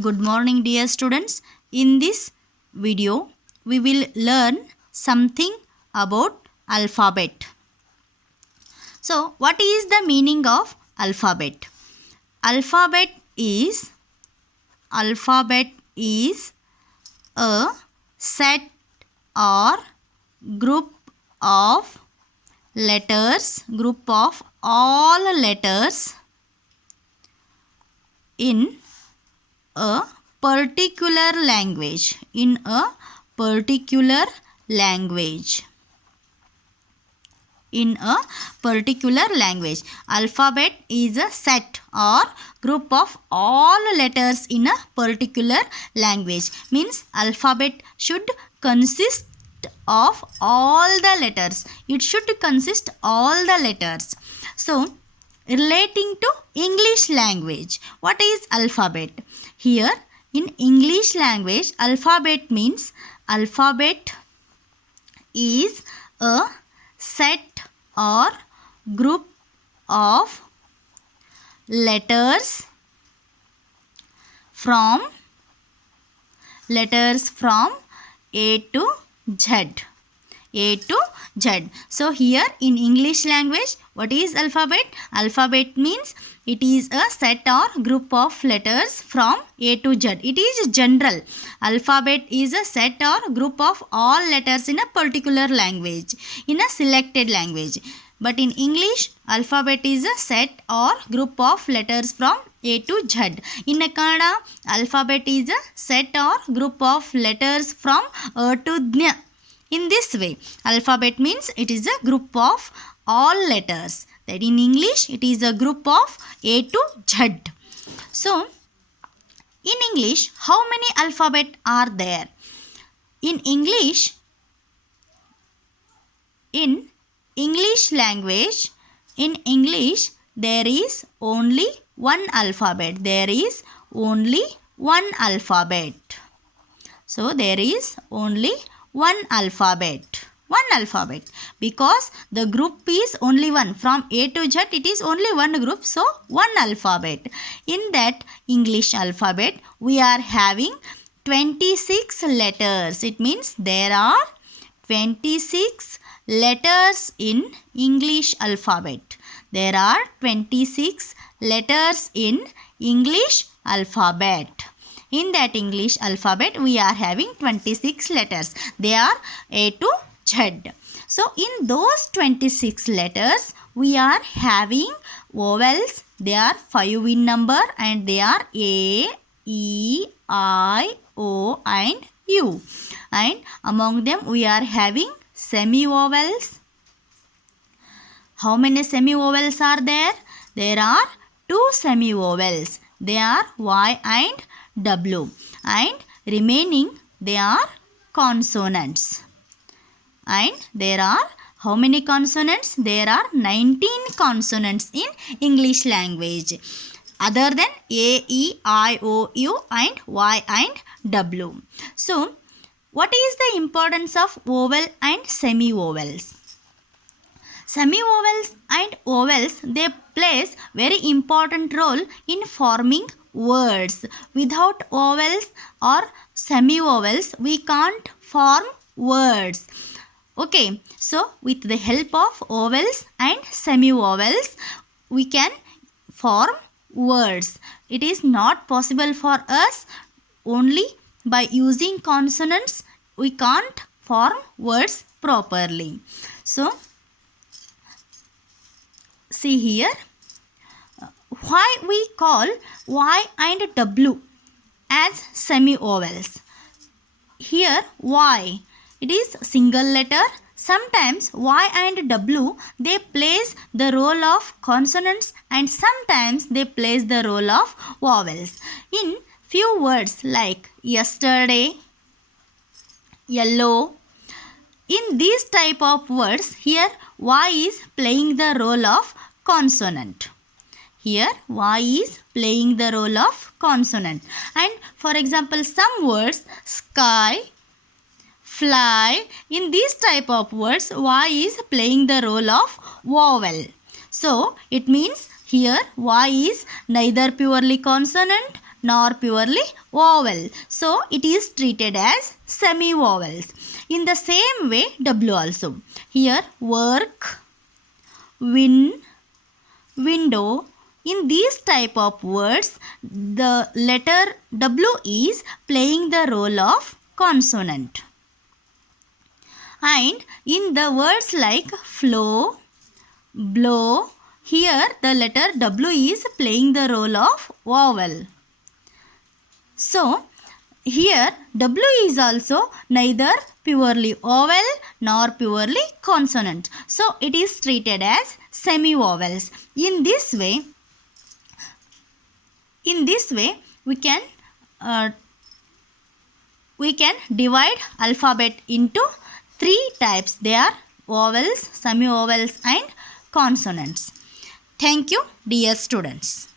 Good morning, dear students. In this video, we will learn something about alphabet. So, what is the meaning of alphabet? Alphabet is a set or group of letters, group of all letters in a particular language, Alphabet is a set or group of all letters in a particular language. Means alphabet should consist of all the letters. It should consist all the letters. So, relating to English language, what is alphabet? Here in English language, alphabet is a set or group of letters from A to Z. So here in English language, what is alphabet? Alphabet means it is a set or group of letters from A to Z. It is general. Alphabet is a set or group of all letters in a particular language, in a selected language. But in English, alphabet is a set or group of letters from A to Z. In Kannada, alphabet is a set or group of letters from A to Ñ. In this way, alphabet means it is a group of all letters. That in English, it is a group of A to Z. So, in English, how many alphabet are there? In English language, in English, there is only one alphabet. So, there is only one alphabet because the group is only one. From A to Z, it is only one group, so one alphabet. In that English alphabet, we are having 26 letters. It means there are 26 letters in English alphabet. There are 26 letters in English alphabet. In that English alphabet, we are having 26 letters. They are A to Z. So, in those 26 letters, we are having vowels. They are 5 in number and they are A, E, I, O and U. And among them, we are having semi-vowels. How many semi-vowels are there? There are 2 semi-vowels. They are Y and W, and remaining they are consonants. And there are how many consonants? There are 19 consonants in English language other than A, E, I, O, U and Y and W. So, what is the importance of vowel and semi-vowels? Semi-vowels and vowels, they plays very important role in forming words. Without vowels or semi-vowels, we can't form words. Okay, so with the help of vowels and semi-vowels, we can form words. It is not possible for us only by using consonants. We can't form words properly. So, see here, why we call Y and W as semi-vowels? Here Y, it is single letter. Sometimes Y and W, they plays the role of consonants and sometimes they plays the role of vowels. In few words like yesterday, yellow, in these type of words, here Y is playing the role of consonant. Here Y is playing the role of consonant. And for example, some words sky, fly, in these type of words Y is playing the role of vowel. So it means here Y is neither purely consonant nor purely vowel. So it is treated as semi-vowels. In the same way, W also. Here work, win, window. In these type of words, the letter W is playing the role of consonant. And in the words like flow, blow, here the letter W is playing the role of vowel. So here W is also neither purely vowel nor purely consonant. So it is treated as semi-vowels. In this way we can divide alphabet into 3 types. They are vowels, semi-vowels and consonants. Thank you, dear students.